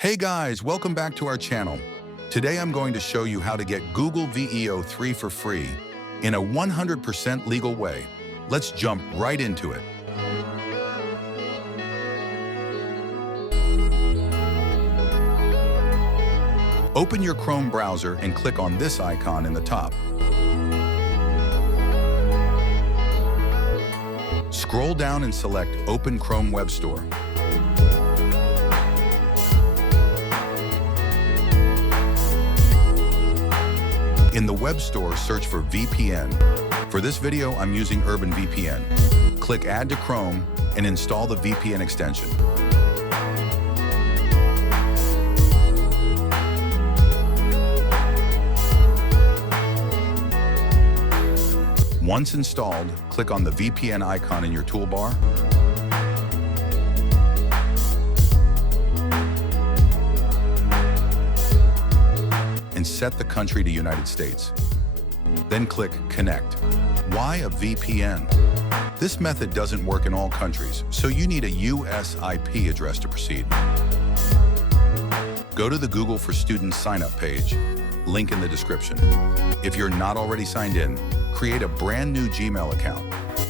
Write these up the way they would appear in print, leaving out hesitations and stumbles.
Hey guys, welcome back to our channel. Today I'm going to show you how to get Google VEO 3 for free in a 100% legal way. Let's jump right into it. Open your Chrome browser and click on this icon in the top. Scroll down and select Open Chrome Web Store. In the web store, search for VPN. For this video, I'm using Urban VPN. Click Add to Chrome and install the VPN extension. Once installed, click on the VPN icon in your toolbar. And set the country to United States. Then click Connect. Why a VPN? This method doesn't work in all countries, so you need a US IP address to proceed. Go to the Google for Students sign-up page, link in the description. If you're not already signed in, create a brand new Gmail account.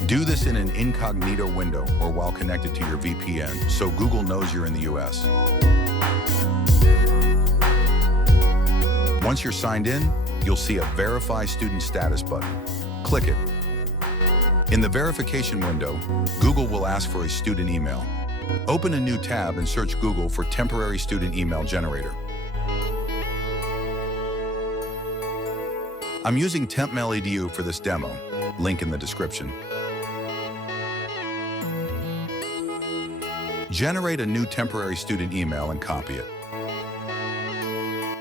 Do this in an incognito window or while connected to your VPN, so Google knows you're in the US. Once you're signed in, you'll see a Verify Student Status button. Click it. In the verification window, Google will ask for a student email. Open a new tab and search Google for Temporary Student Email Generator. I'm using TempMail.edu for this demo, link in the description. Generate a new temporary student email and copy it.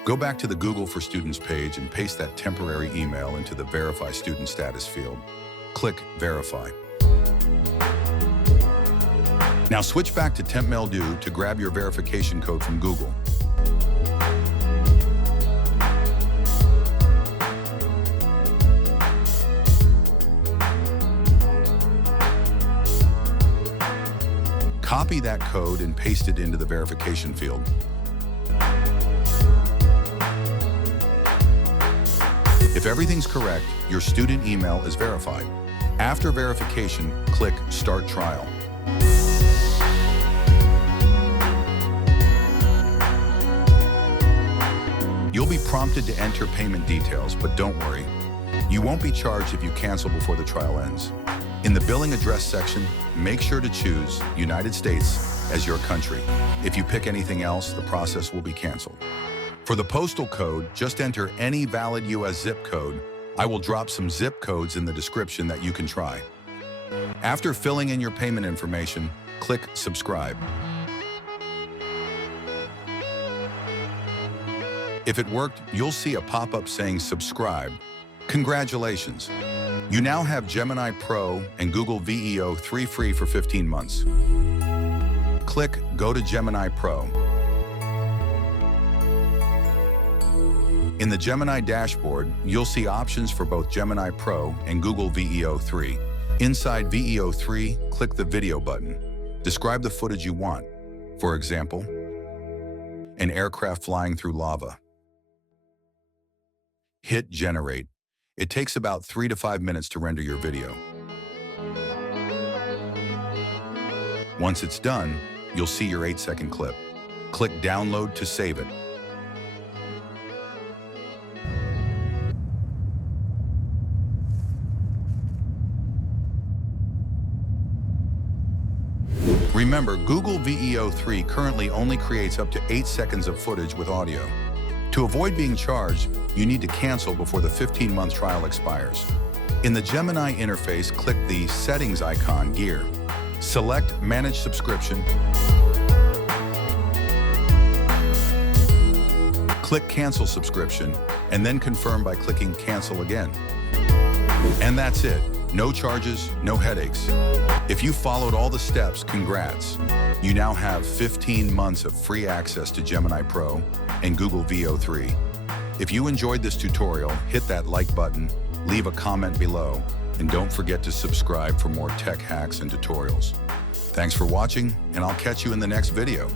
Go back to the Google for Students page and paste that temporary email into the Verify Student Status field. Click Verify. Now switch back to TempMail.edu to grab your verification code from Google. Copy that code and paste it into the verification field. If everything's correct, your student email is verified. After verification, click Start Trial. You'll be prompted to enter payment details, but don't worry. You won't be charged if you cancel before the trial ends. In the billing address section, make sure to choose United States as your country. If you pick anything else, the process will be canceled. For the postal code, just enter any valid US zip code. I will drop some zip codes in the description that you can try. After filling in your payment information, click Subscribe. If it worked, you'll see a pop-up saying Subscribe. Congratulations! You now have Gemini Pro and Google VEO 3 free for 15 months. Click Go to Gemini Pro. In the Gemini dashboard, you'll see options for both Gemini Pro and Google VEO 3. Inside VEO 3, click the Video button. Describe the footage you want. For example, an aircraft flying through lava. Hit Generate. It takes about 3 to 5 minutes to render your video. Once it's done, you'll see your 8-second clip. Click Download to save it. Remember, Google VEO 3 currently only creates up to 8 seconds of footage with audio. To avoid being charged, you need to cancel before the 15-month trial expires. In the Gemini interface, click the Settings icon Gear. Select Manage Subscription. Click Cancel Subscription, and then confirm by clicking Cancel again. And that's it. No charges, no headaches. If you followed all the steps, congrats. You now have 15 months of free access to Gemini Pro and Google VEO 3. If you enjoyed this tutorial, hit that like button, leave a comment below, and don't forget to subscribe for more tech hacks and tutorials. Thanks for watching, and I'll catch you in the next video.